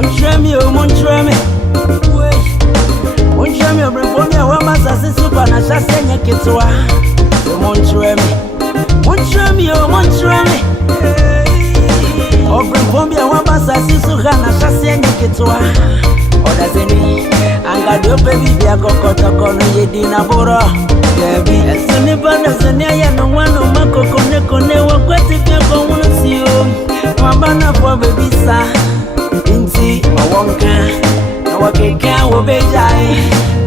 Montremi, Montremi, Brifonia, Wamasa, Super, and Shasanya Kitua. Montremi, or Brifonia, Wamasa, Suhana, Shasanya Kitua. Or does any, and got your baby, Biakoko, Yedina Bora. Debbie, as soon as Banazania, no one of Mako Kone, what if you're going to see you? Mama, for baby, sir. Inti awonka na wakeka wobejai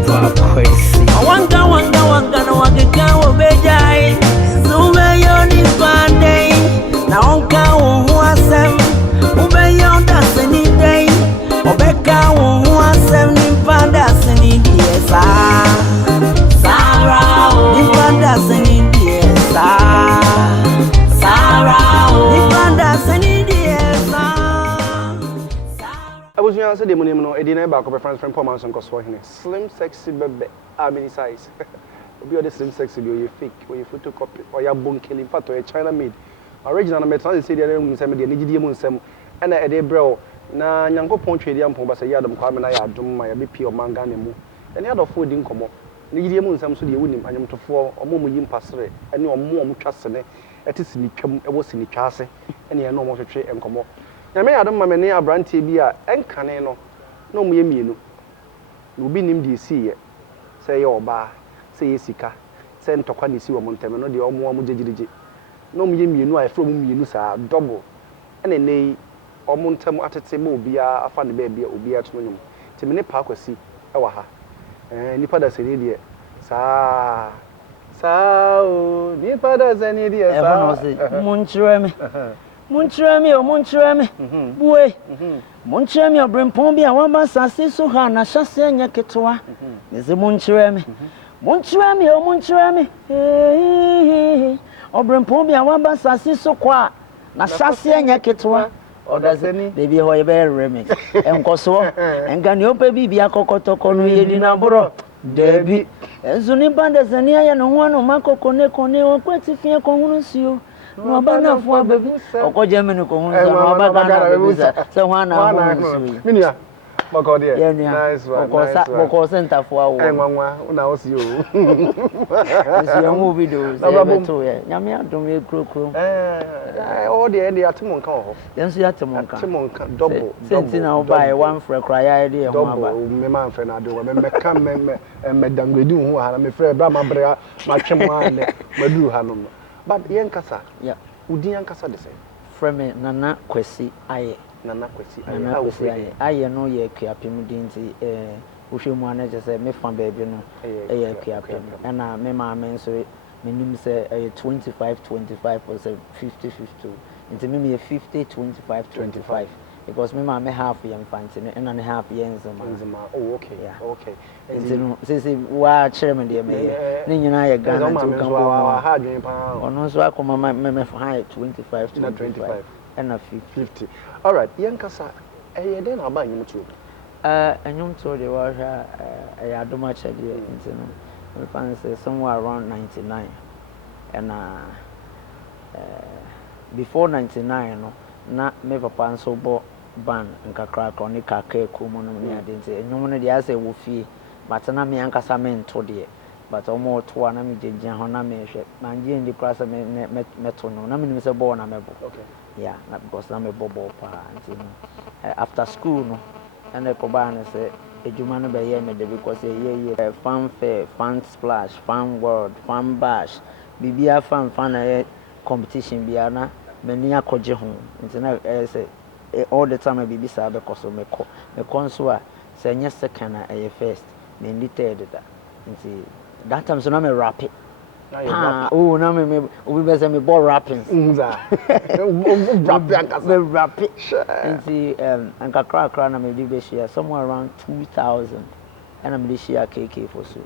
Paa Kwasi awonka na wakeka wobejai zume yoni pande na onka wo asem ube yonda seni day obeka wo asem ni panda seni diesa Sara ni panda seni diesa Sara ni panda seni diesa I was young, so the money, no, I didn't back up a friend from Paa Nkosuohene. Slim, sexy, baby, how many size? Be the slim, sexy, you fake, or you photocopy, or your bone killing fat, or a China made. Original metal, say the room, some of the Nigidium, some, and a day bro. Na Yanko Pontre, the Ampo, but a yard of Carmen, I do my BP or Manganimu. And the other food didn't come up. Nigidium, some so you wouldn't, I am to four or more in Passere, and your mom trust in it. It is in the was in the chassis, and you know more to trade and come up. Na me adom ma me ne abrante bia enkane no no mo yemienu no bi nim de si ye se ye oba se ye sika se ntokwa ne si wo montem no de omo jegirege no mo yemienu a efro mo mienu sa double ene nei omo ntem atete ma obia afa ne ba bia obia to nyum ti me ne Paa Kwasi e wa ha nipa da sene de sa o nipa da sene de sa Montremi, boy. Montremi, or Brimpombi, and one mass, I see so hard, and Shasanya Ketua. Is a Montremi, or Brimpombi, and one mass, I see so quiet, Shasanya Ketua. Or does any baby hoy bear remix? Nkosuohene, and can your baby be a cocotoco, Yedina Boro? Debbie, as soon as Banazania and one of Mako Kone, or quite if you can you. No bana for baby. Oko Germany ko hunza no bana so wana minia makodi nice one oko center for awo nwanwa una o si o isi amu video se beto ye nyame adom ye krokro o de atemo nka ho den so atemo nka double senti na o buy one frɛ kra ya de ho aba double me man frɛ na do me ka me dangredu ho ha na me frɛ bra ma bra ma twem ha ne madu ha no. But Yankasa, yeah, would Yankasa the same? From Nana Kwasi, Nana Kwasi, I know ye Kiapim Dinty, Ushuman, just a me fan baby, no, a Kiapim, and I may my man say, minimum say a 25%, 50-50, into me a 50-25-25. Because me may half young fancy and half years. Oh, okay, yeah, okay. And since we chairman, dear me, then you know, I got to come on. Also, I come my high 25 to 25 and a 50. All right, Yankasa, then I'll buy you too. And you told the water, I had too much idea. We find somewhere around 99, and before 99, no, not me papa so bought. Ban nkakra kroni kake kumo no me adente enwom no de ase wo fie but na me ankasa me nto de but omo to na me gyegia ho na me hwe manje ndi krasa me to no na me nim se ball na me bo okay yeah na because na me ball pa anti after school no and e ko ba na se ejuma no be ye me de because ye fan fair fan splash fan world fan bash bibia fan na competition bia na me ni akogye ho nti na say all the time I be sabe because me so a say nya second na first me ndi third that nti that time so na me rap it oh na me obi be say me ball rapping rap it nti anka kra na me be share somewhere around 2000 and I'm share KK for so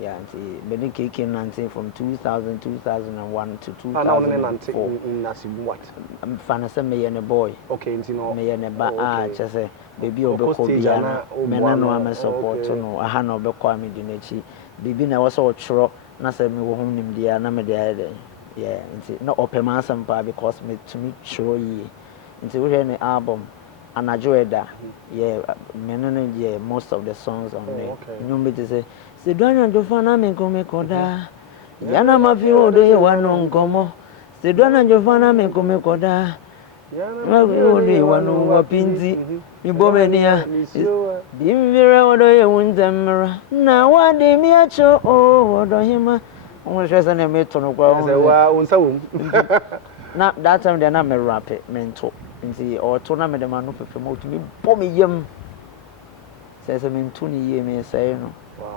yeah nti me KK 19 from 2000 2001 to 2004 what I'm fan say me a boy okay nti no me a ba say baby obeko bia na me na no am support no aha na obeko am di nachi bibi na was ochro na say me wo hom nim dia na me dia yeah nti na opema sampa because me to me chro yi nti we hear the album Anajoeda. Yeah, menene yeah most of the songs on there. Okay. Nyumba te say Sidwana Jofana me koda. Yana mafio do ye wano nkomo. Sidwana Jofana me koda. Mafio do ye wano wapinzi. Mibomenia. Bimvira wado ye unzemra. Na wade miacho wado hima. Omo shesa na me tono kwa. Na that time they na me rap it mento. Nti or tona me de ma no pepe mo to me bom yem. Say me ntu ni ye me say no.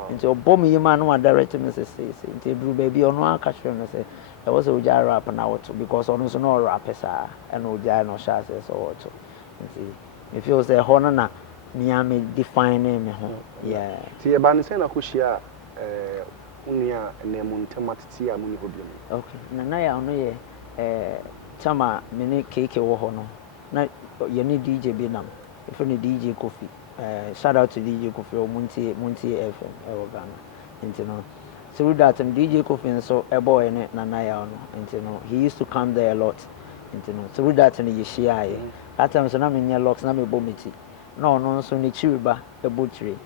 Nti obom yem anu ma direct me say nti dru baby ono aka hwe no say e was oja rap na what because ono so no rap sa and oja no sha say so what. Nti me feel say hono na me am define me ho. Yeah. Ti e ba ne say na ko hia unia na mu ntematiti a mu ni hobio. Okay. Na ya ono ye chama me ne keke wo ho no. Na ye ni DJ bi nam. If any DJ Kofi. Shout out to DJ Kofi or Munti FM Ghana. And you know, through that and DJ Kofi and so a boy in it Nanaya, and you know, he used to come there a lot. And you know, through that and Yeshia. That time so I'm in your locks, Nami Bomiti. No, so ni Chiba, a butchery.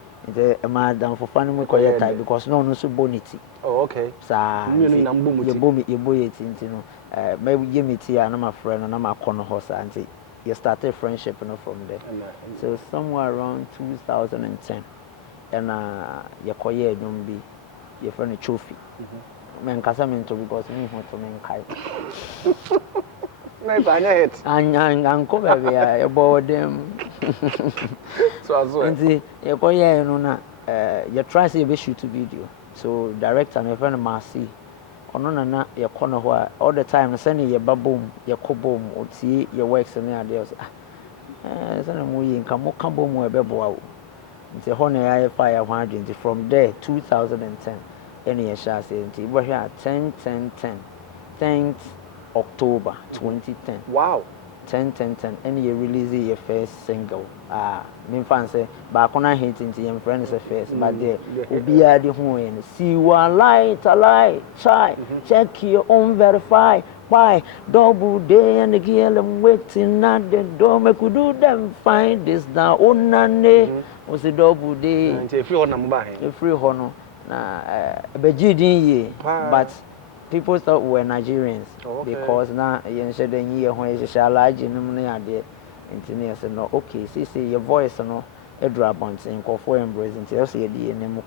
A madam for funny me quiet type because no so bonity. Oh, okay. Sa you boom you boy it, you know. Maybe give me tea and I'm a friend and I'm a corner horse and you started friendship from there. So somewhere around 2010, and you call ye don't be your friend a trophy. Men casamento because me want to men kai. No, I know it. And cover there about them. So as well. And see, you call ye you know you try to be shoot video. So director and your friend Marcy. Ono na ye kono ho all the time send ye babom ye kobom oti ye works na ade say send mo yi nka mo kan bom e beboa wo nti ho na ya fire ho adwenti from there 2010 any ye sha say nti bo hwe 10th October 2010 wow 10 any ye release your first single me fan say ba kona hit nti your friend say first but there obi ade ho en see one light a light try check your own verify why double day and the girl I'm waiting at the door me could do them find this now onane was a double day nti free hono mba he free hono na begidin ye but people thought we were Nigerians because now you said then you when you shall large in the idea engineer said no okay see your voice no a drop on saying call for embrace and tell say the name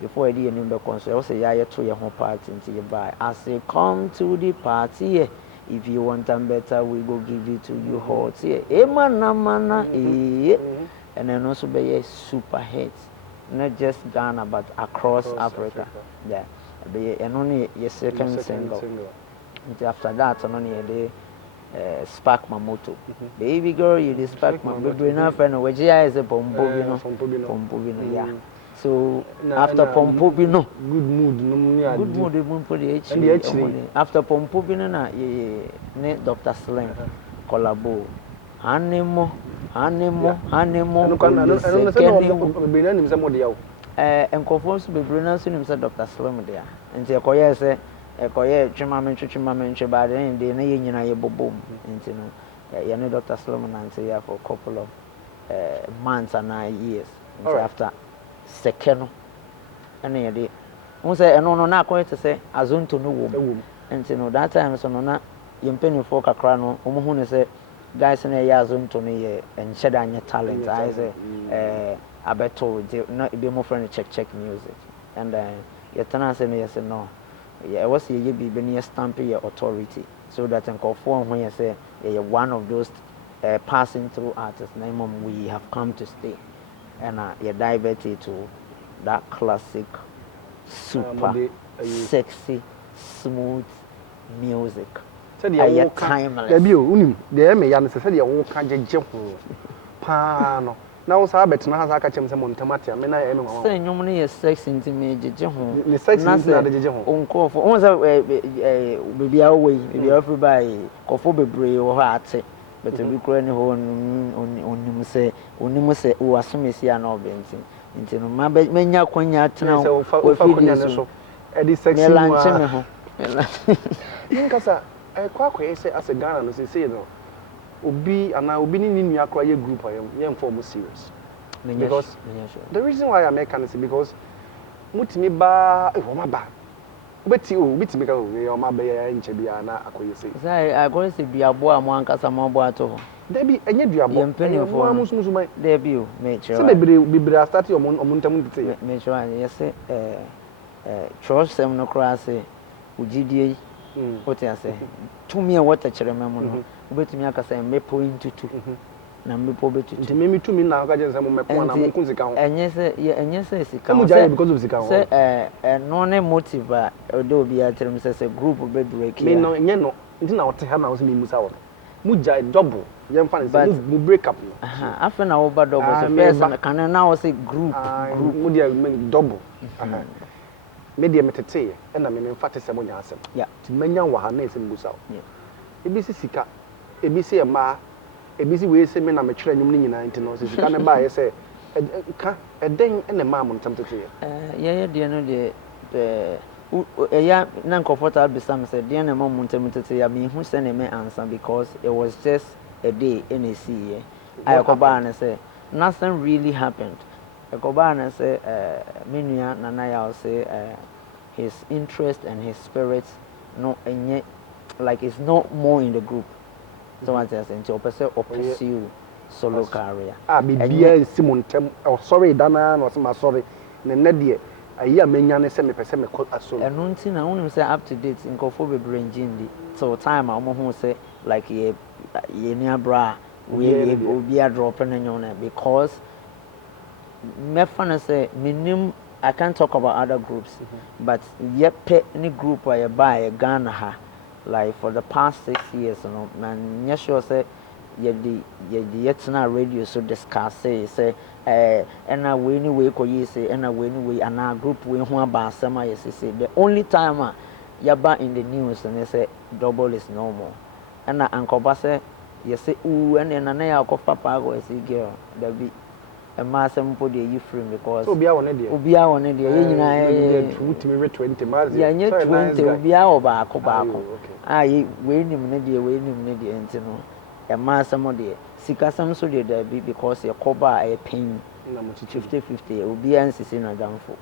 before the name be concern say ya to your home party until you buy I say come to the party if you want them better we go give it to you hot here mana and then also be super hits not just Ghana but across Africa. Yeah. And only your second single. After that, only spark my motto. Baby girl, you spark my baby enough and which is a pompobino. Yeah. So after pompobino, good mood, they won't put the after pompobino, Dr. Slim collabo. Animo. Nkosuohene be bruna so nim say Dr. Slim there nti ekoye say ekoye twemamentwe ba dey na ye nyina ye bobom nti no ye ne Dr. Slim na nti ya for a couple of months and years after second and ye dey won say eno no na akoye to say azonto no wom nti no that time so no na ye mpenifo kakra no omo hu ne say guys na ye azonto no ye enhyeda anya talent I say I bet told not be more friendly check music and you turn say me yes no yeah was you be near stamping your authority so that can conform when you say you're one of those passing through artists name we have come to stay and you diverted to that classic super sexy smooth music said you timeless there be unim there me yan say you wo ka jeje ho pa no now say betina ha aka chem say montemati me na e me mama say nyom no ye sexy nti me jeje ho ni sexy nti na de jeje ho onko fo on say baby away baby everybody kofo bebre wo ha ate but be kura ni ho onim say o asomesi ana obenti nti no ma menya kwanya tena wo kwanya ne so e di sexy me lanche me ho nkasa kwa say as a Ghana no say no obi ni nua akra ye group ayem form serious. Because the reason why I make can is because mutimi ba e wo ma ba obeti me ka o ma ba ya nche bia na akoye sei sai akoye sei bia bo a mo ankasa mo bo ato da bi enye duabo mo amusumusuman da bi o me chere se bebre start your omuntam ntete me chere yes church sem no cross ugidie what you say to me what a chere memo no obetumi akasa me point to na mmepo betutu nti memi tumi na aka je nsem meko na mo kunzika ho enye se sika mo jaye because of sika ho se no ne motive a odo obi atrem se group be break me no enye no nti na wote ha na wo se me musa wo mo jaye double ye mfa ne se mo break up no aha afa na wo ba double so first kan na wo se group mo dia double aha me dia metete e na me mfa te se mo nya asem ti manya wa ha na ese musa wo ebi si sika ebi si ema ebisi we se me na me twere nyum ni nyina nti no se sika ne ba ye se ka eden ene ma mo ntam tete ye de no de ya na comfortable besam se de na ma mo ntam tete ya me hu se na me answer because it was just a day in a see I go ba na say nothing really happened I go ba na say me nua na ya say his interest and his spirit no enye like it's not more in the group. So what I say, to pursue solo career. Bibia Simontem. Oh, sorry, Dana, no, my sorry. Nedia, a year many say me person me call as solo. And one thing I want to say up to date in Kofobe brain so time I'm who say like ye near bra we will be a dropping on it because me fun say minimum. I can't talk about other groups, but yet any group where you buy a Ghana. Like for the past 6 years, you know, man, yes, sure say, yet na radio so discuss say, and I win away, say, and I win away, and our group we who about summer, yes, say, the only time yaba in the news and they say double is normal, and Uncle Basse, you say, ooh, and then I go papa go say, girl, there be. A mass and put you free because Obia on it, Obia on it, you 20 miles, yeah, 20 Obia Bako. I win him, Nadia, win him, Nadia, and you know, a mass some of the Sika some so did there be because your coba a pain 50-50, Obia and Sissina downfall.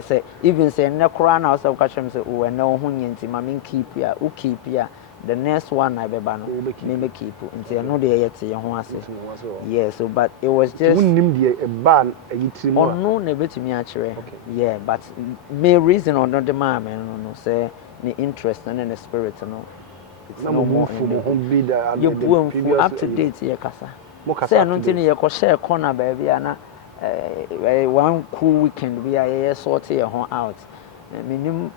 Say, even say, no crown house of Kacham say, oh, and no hunyanti, mammy keep ya, who keep ya. The next one I be ban, maybe keep until I know they yet your horse. Yeah, so but it was just a ban a yitrim or no never to me actually. Yeah, but may reason or not the man, no say the interest and the spirit, no. It's no more you boom up to date here, Casa. Say, I don't think you share corner, baby, and one cool weekend we are sort here out. Minimum.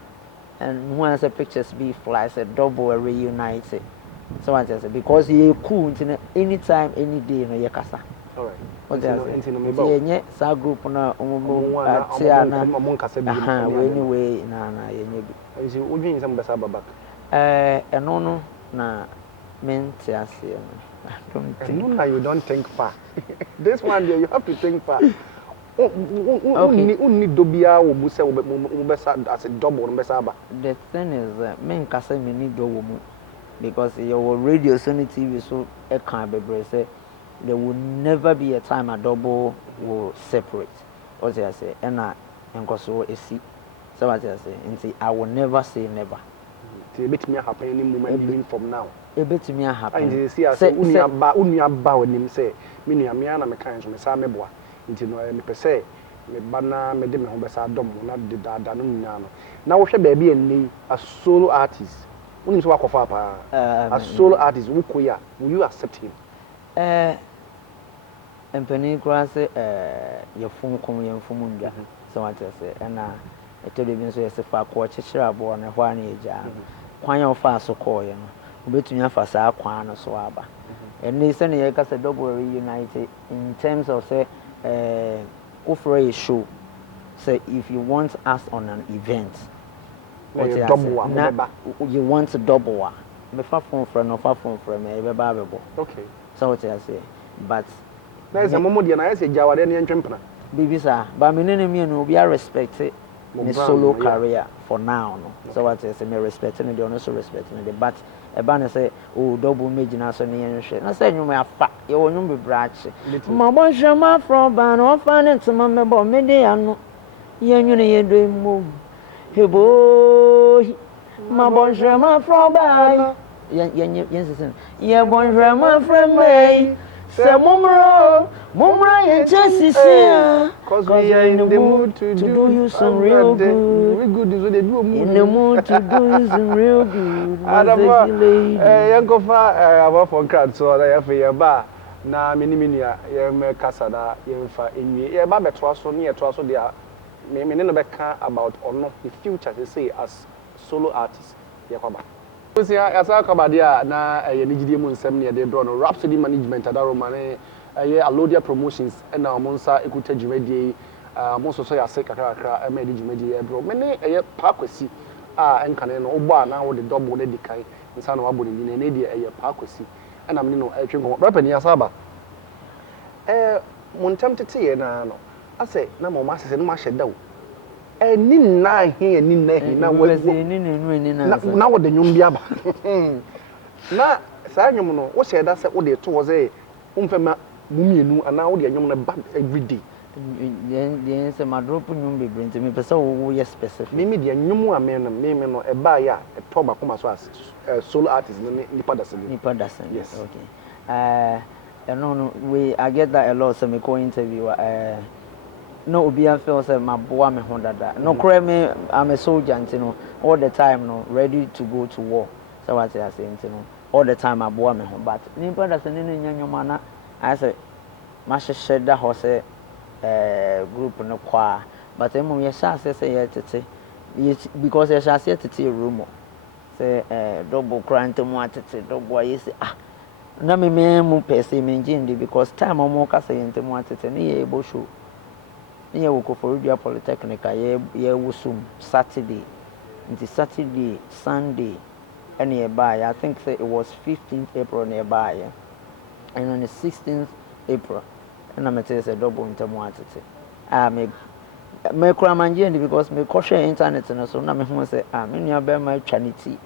And once the pictures be fly, said double a reunited. So I said because you cool anytime, any day no yakasa. All right. What else? Sa group na Tiana. Anyway, na Is you doing some best back? No, na mentias. I don't think. No, you don't think far. This one there, you have to think far. Only Dobia or Musa as a double Besaba. The thing is, men can say many double because your radio, Sony TV, so a kind of say there will never be a time a double will separate. What I say, and Nkosuohene see. So what I say, and say, I will never say never. It bet me happen any moment even from now. It bet me happen. And you see, I say, Unia bow and him say, Minia Miana, my kind of Messameboa. Nti no me pese me bana me de me ho besa dom na de dada no nyina no na wo hwe ba bia ni a solo artist unim so wakofa pa a solo artist wo koya will you accept him empani kura se ye fun kom ye fun ndwa so what I say na etode bi so ye se fa ko chechira abo na hwa na eja kwan ya ofa so ko ye no obetumi afa sa kwan no so aba and they say ye ka se double reunited in terms of say offer a show. Say if you want us on an event, you want to double one. Me fa phone friend or fa phone friend me be babebo. Okay. So what I say, but there's a moment when I say Jawade ni entrepreneur. Bibi sir, but me no no be respect the solo career for now no. So what I say me respecting it, they also respecting it, but eba ne say o double meji na so ne yenhwe na say nwom afa ye wo nwom bebrache ma bon hwema from ban o fa ne ntoma mebo me de ano ye nwune ye do mo hebo ma bon hwema from ban yen sesen ye bon hwema from me say mumra ye chesisia cause we are in the mood to do you some real good. We good is what they do. In the mood to do you some real good. Adama, yankofa aba for crowd so that yafe yaba na miniminia yem kasada yemfa enwie yeba betwa so ne yetwa so dia me no beka about ono the future they say as solo artist yakwaba. So asa kwaba dia na ye nigidie mu nsem ne de do no Rhapsody management adaro mane ye Alodia promotions na omonsa ekuta dwumadie mo so ya se kakra ma de dwumadie e bro me ne ye Paa Kwasi enkane no ogbo ana wo de double de dikai nsa no wabo ni ne de ye Paa Kwasi na me no etwe nko rapa ni asaba mo ntam tete ye na no ase na mo ma sese no ma hyeda wo ni na he na wo na wo de nwom bia ba na sa nwom no wo hyeda se wo de to wo ze umfema mumienu ana wo de nwom na ba everyday yen se ma drop nwom bebre ntimi pese wo ye specific me de nwom a me no e ba ya e to ba koma so as solo artist nipa dasen yes okay no I get that a lot so me ko interview no obi an feel say my boy me ho dada no cry me I'm a soldier ntino all the time no ready to go to war so what I say ntino all the time my boy me ho but nipa dasen ne nyanyoma na I say ma hwehwe da ho say group no kwa but emu ye sha say ye tete because ye sha say tete room say double grant mu atete double ye say na me mu pese me ngindi because time omo ka say ntemu atete ne ye ebo show ne ye wo for Udia Polytechnic ye wusum Saturday Sunday and nearby I think say it was 15th April nearby and on the 16th April and I'm say double ntemu atete me kura manjindi because me koshe internet no so na me hu say me nua be ma twanity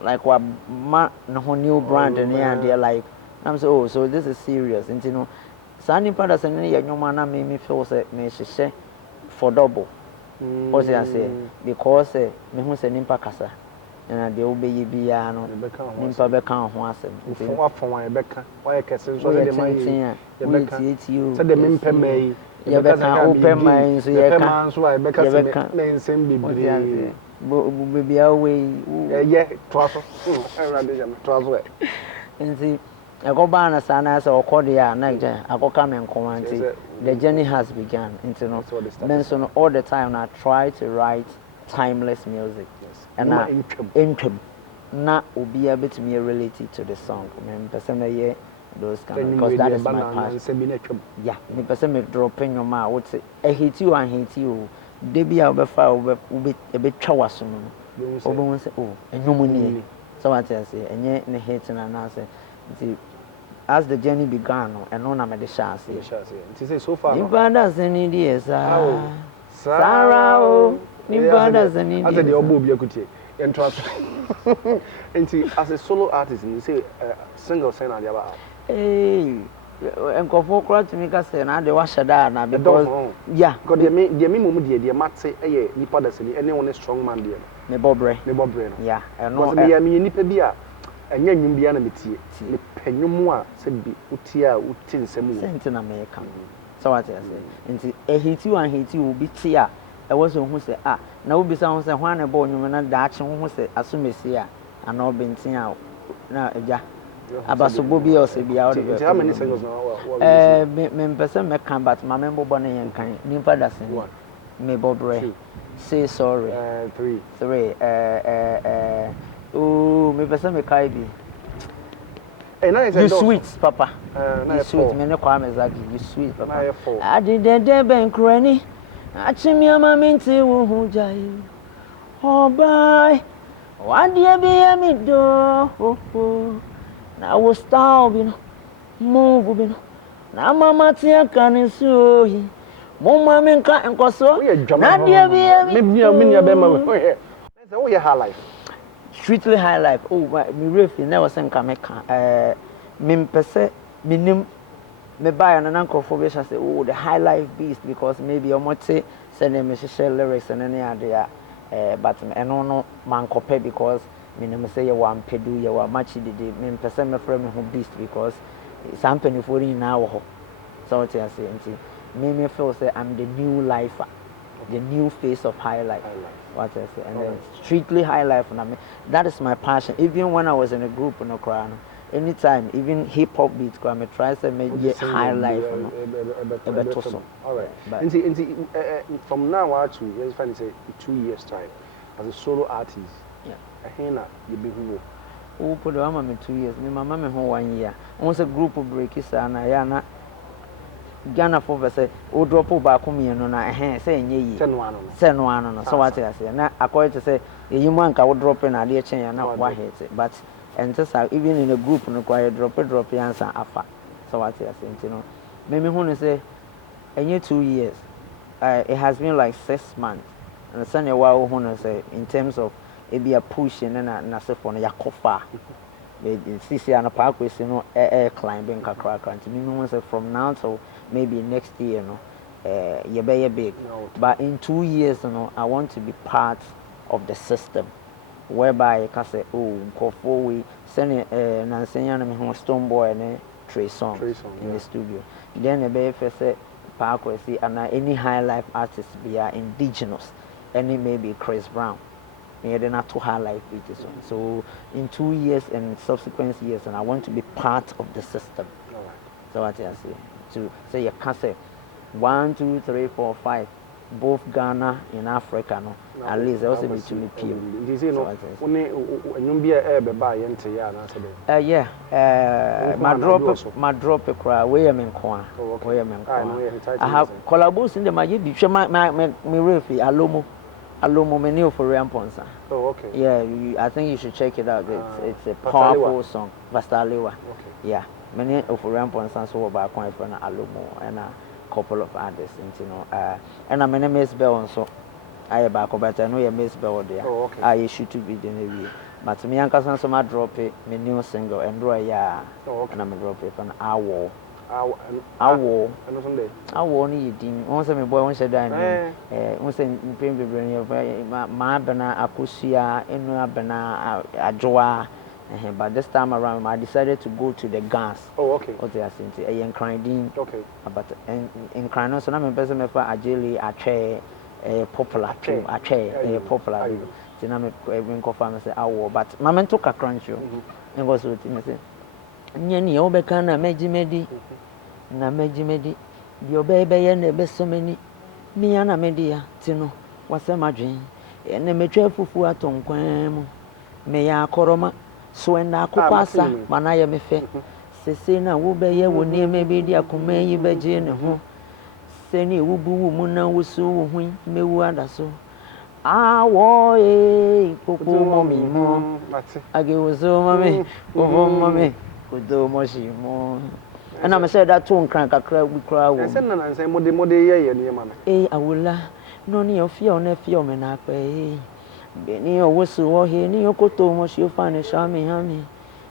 like what ma no new brand and they like I'm say oh so this is serious and you know Sandy Padas and your man made me feel say me she for double or say because me who say nimpa kasa and they obey bia no nimpa be kan ho asem for one beka why kese so dey man you beka say the mempe mai you beka open mind so you can so I beka say me nsem bibre baby away yeah twaso everybody jam twaso and see I go ban as an answer or cordia night I go come and comment the journey has begun into no then so all the time I try to write timeless music and I income na obi able to me related to the song me person hear those kind because that is my passion yeah me person me dropping your ma what say I hate you and hate you they be able to a bit chawaso no obo say oh enyomo ni so what I say enye ne hate na na say as the journey began and no na me the chance it say so far nimpa dasen ni die Sarah o nimpa dasen ni as the obo bi akutie entrance as a solo artist you say single sign and aba enkofo kura timi ka say na de wa shada na because yeah god dey me mum dey mate eye nipa dasen ni ene one strong man dey me bobre no yeah no me ya me nipa bi a enya nwum bia na metie me panyum a se bi utie a uti nsem wo sent na me ka so what I say nti hate you and hate you bi tie a e wo so hu say na wo bi sa hu say hwan na bo nwum na da ache hu say asomesi a ana obentin a na eja abasobo bi o se bia o de how many singles now me person me kan but ma member bo na yen kan nimpa dasen me bobre say sorry 3 oh, me person me kai bi. You sweet, papa. You sweet, me no kwa me zagi. You sweet, papa. I did the ben krani. Achimi ama minti wo hu jai. Oh bye. What dia be me do? Oh. Na wo style bi no. Move bi no. Na mama tia kan so yi. Mo ma me nka enkoso. Na dia be me. Me nia be ma. Oh yeah. Say oh yeah high life. strictly high life. Oh, me refi never send kameka. Me pese minim me buy an Nkosuohene say, oh, the high life beast because maybe I'm not say send me share lyrics and any idea. But I no man copy because me no say you want pedu you want match the me pese me frame me beast because something for you now. So what I say, me feel say I'm the new lifer. The new face of high life. What I say, and then strictly high life. And that is my passion. Even when I was in a group, no crown, anytime, even hip hop beats, I try to make high life. All right. And from now on to let's find say 2 years time as a solo artist. Yeah. I hear that you be who. Oh, put the me 2 years. Me mama me home 1 year. Once a group of breakers and I am Ghana for say, oh, drop back on me and I say, ye, send one. So what I say, now according to say, you man can drop in a dear chain and not why hate it, but and just even in a group no quiet drop the answer afa. So what I say, you know, maybe who say, and you 2 years, it has been like 6 months, and Sunday while who say in terms of it be a push and then a for a yakofa. CC and a Paa Kwasi no air climbing kakra to me say from now till maybe next year you be big but in 2 years I want to be part of the system whereby I can say oh go for we send Nansenya na me Stone Boy and Trey Song in the studio then be first say Paa Kwasi and any high life artists be are indigenous any maybe Chris Brown. They're not too high life beats. So in 2 years and subsequent years, and I want to be part of the system. All right. So what I say to say you can say 1, 2, 3, 4, 5, both Ghana in Africa, no. At least also be to me PM. You see, no. When be a buy into yeah. My drop a cry. Where am I have collaborations in the my refi Alomo menu for Ramponsa. Oh, okay. Yeah, I think you should check it out. It's a powerful song. Vastaliwa. Okay. Yeah, many of Ramponsa so about coin for Alomo and a couple of others, you know. And I'm in Miss Bell so I back but I know you Miss Bell there. Oh, okay. I should to be the Navy. But me and Cousin so I drop it, my new single and draw and I'm drop it an hour. I wore only eating. Once a boy, once a dime. Once a my bana, Akusia, Enabana, Ajoa. But this time around, I decided to go to the gas. Oh, okay. What they are saying, a young crying. Okay. But in crying, so I'm a person for a jelly, a chair, a popular, a chair, a popular. Then I'm a coffee, say, I wore. But Mamma took a crunch and was with him. Nyani obeka na mejimedi na mejimedi di obebe ye na besomeni mi ya na media tino wasema dwen ene metwa fufu atonkwan mu me ya akoroma so enda akopasa mana ye mefe sese na wo be ye wo ne me be di akoma yi beje ne ho seni wubu mu na wusu wo hu mewu adaso awo popo momi mo age wuso mami popo mami do moshimo and I'm said that tone crank a crowd we crowd and say mode awula no ni ofia on efia me na pa beni owosu wo he ni okoto moshi ofane shami hami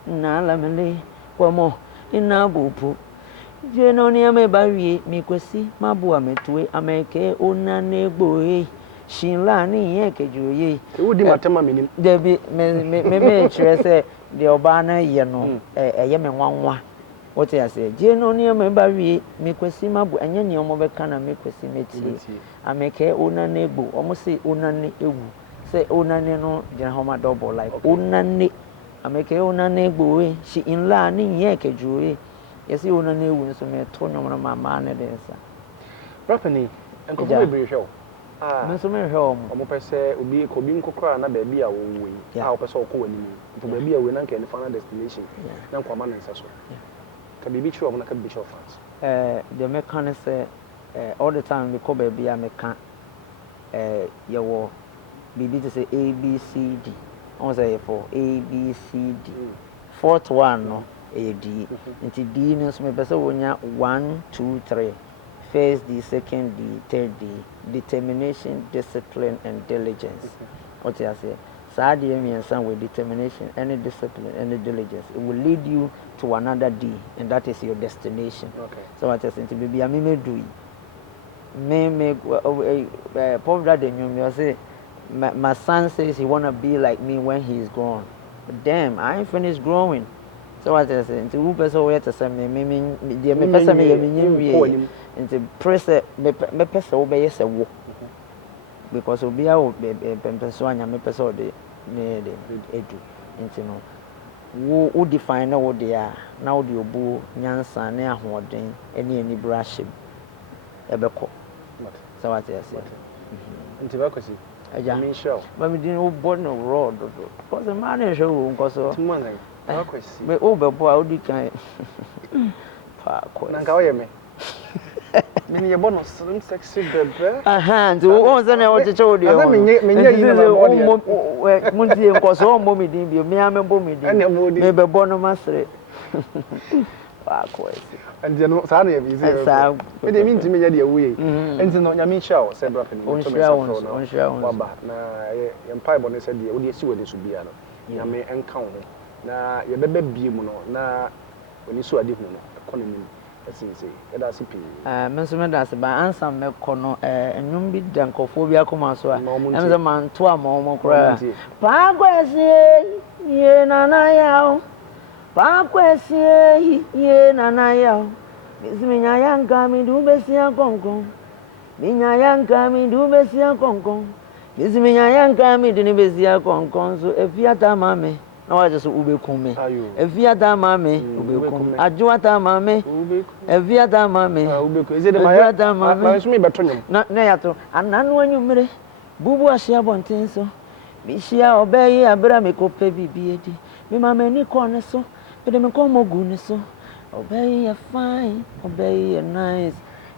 na lamele kwamo ina bubu je no ni ame bawie mi kwesi mabu ametue ameke onane gbo shinla ni yen kejuye e wodi matema menim debi me chere say the obana ye no eye me nwanwa what I say je no ni me ba wie me kwesi mabu anya ni omo be kana me kwesi meti ameke onane gbo omo say onane ewu say onane no jina homa double like onane ameke onane gbo shi inla ni yen kejuye yesi onane ewu nso me to no mama ne densa rapani enko be be hwe Menso me hwe omo pese obi nkokora na ba bia wo we a wo pese okọ wani mu to ba bia we na nka ni final destination na nkwa ma nsa so ka bibi chi omo na ka bibi chi fans the mechanic say all the time we ko ba bia me ka ye wo bibi to say ABCD on say for ABCD fourth one no D nti D no so me pese wonya 1 2 3 first D, second D, third D, determination, discipline, and diligence. What I say? Sad and with determination, any discipline, any diligence, it will lead you to another D, and that is your destination. Okay. So I just think baby, I may do it. Me Paul Brother, you say, my son says he wanna be like me when he is grown. But damn, I ain't finished growing. So I just say, who person where to say me person me into press me person obey say wo. Because obi a person anya me person de me de edu into no wo define na wo de a na wo de obu nyansa na ahoden any brashim ebeko. So what I say into Bakosi I mean show but me didn't born no road because the man show nkoso Bakosi me obebo a odi kan Paa Kwasi nanka wo ye me me ye bono slim sexy bebe nti wo say na wo cheche wo de o me yi na body munti nkoso o mo mi din bi me amembo mi din me bebo no masre Paa Kwasi and you saa na easy e dey mean to me ya dey away and no nyame show say bra pen on share waba na ye mpai bo ne say dey wo dey si wo dey so bia no nyame enka wo na ye bebe bie mu no na oni so ade hu no economy say e da si pii me so me da se ba ansam me kɔ no enwum bi da nkɔfo bi akoma so a em ze man to a mo kora Paa Kwasi ye nana yawo Paa Kwasi ye nana yawo Minya yanka mi du besia konkon Minya yanka mi du besia konkon Minya yanka mi du besia konkon so efiata mame na wa just ubekume efiata mame ubekume ajuata mame efiata mame ubeku is it my so me betonyum na yato ananu anyumre bubu ahia bonten so mi hia obeyi abra me kope bibiedi mi mama ni kone so pede me komo gu ne so obey you fine, obey you nice.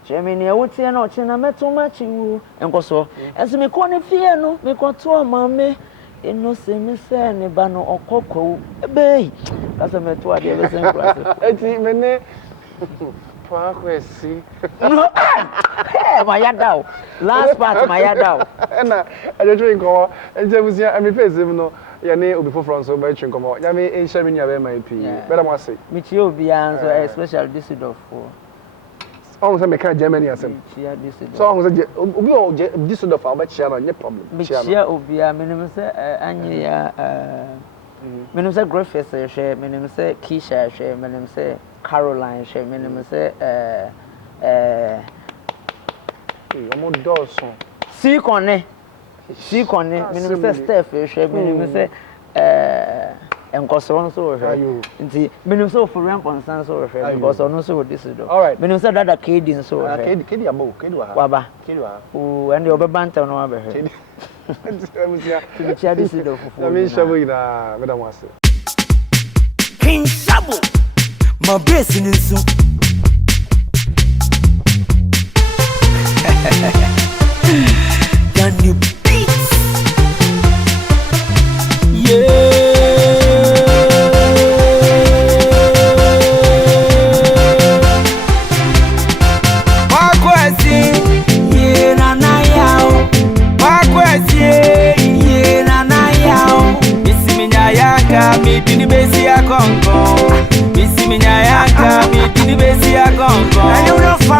Germany, I would say no, China meto machi wu. Nkoso, as me kone fie no, me kwato mame. Eno se me se ne ba no okoko. Ebe. Kasa me to ade be sen class. Eti me ne Paa Kwasi. No. My yadao. Last part my yadao. Na, I just drink ko. Enje busia, me face him no. Ya ne obi foforo so ba twin komo ya me enhya me nua be pi better mo say me tie obi an so especially Düsseldorf for on say me ka Germany asem tie Düsseldorf so on say obi o Düsseldorf am ba chia no no problem chia obi a me nim say anye ya me nim say Griffiths share me nim say Keisha share me nim say Caroline share me nim say omo Dawson si kone me nim say Steph share me nim say Nkosuohene so hwe nti me nim say for rampon san so hwe because ono so this do me nim say dada kedi so hwe kedi abo kedi wa waba kedi wa o and you obebanta no aba hwe ti chia this do fufu me shabo ina me da mo ase King Shabo my base in so can you beat Paa Kwasi ye nana yao Paa Kwasi ye nana yao Bisiminya yaka mi dini besi ya konko Bisiminya yaka mi dini besi ya konko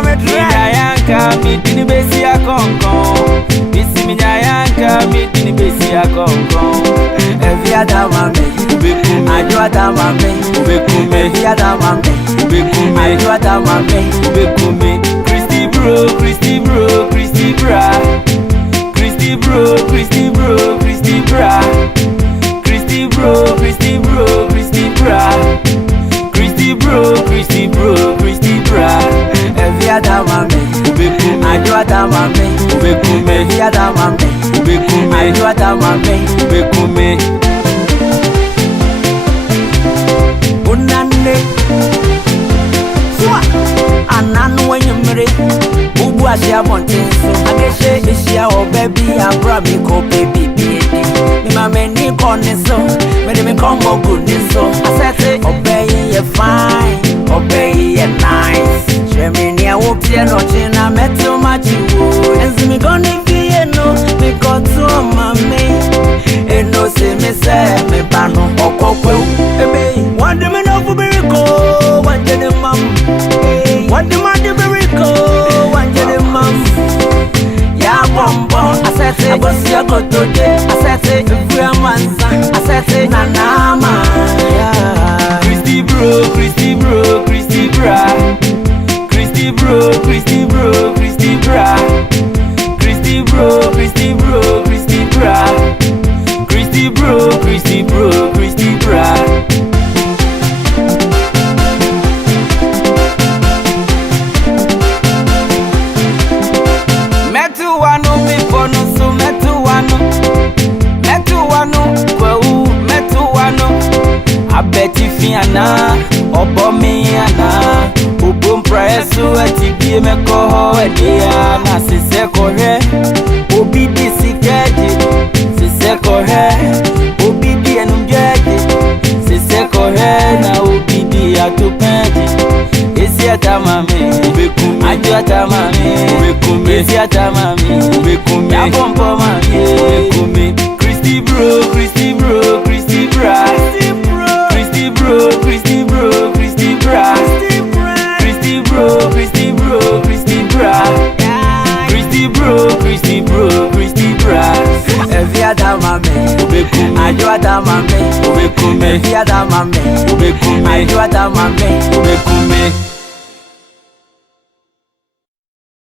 Bisiminya yaka mi dini besi ya konko Bisiminya yaka mi dini besi ya konko Every other mame ubekume ajo other mame ubekume every other mame ubekume ajo other mame ubekume Christy bro Christy bra Christy bro Christy bra Christy bro Christy bra Christy bro Christy bro Christy bra every other mame ubekume ajo other mame ubekume every other mame ubekume ajo other mame ubekume unane swa ananu wenyumre bubu asia bonten so ageshe isia o baby abra mi ko baby biedi mi mama ni kone so me come good so asete obey ye fine obey ye nice Germany I hope you no china meto machiwo enzi mi gonna be no me got to mama eno se motode. Asete Fuamansa. Asete Nanama. Christy bro, Christy bro, Christy bra. Christy bro, Christy bro, Christy bra. Christy bro, Christy bro, Christy bra. Christy bro, Christy bro, Christy bra. Metu wanu mi bono so metu wanu kweu metu wanu abeti fiana obomiana ubum presu atibie meko edia na sise kohe obidi sikeji sise kohe obidi enumjeji sise kohe na obidi atupeji esi atamame ubekumi aju atamame ubekumi esi atamame ubekumi yapompo mami ubekumi Christy bro Christy bro Christy bra Christy bro Christy bro Christy bra Christy bro Christy bro Christy bra Christy bro Christy bro Christy bra Evi atamame ubekumi aju atamame ubekumi Evi atamame ubekumi aju atamame ubekumi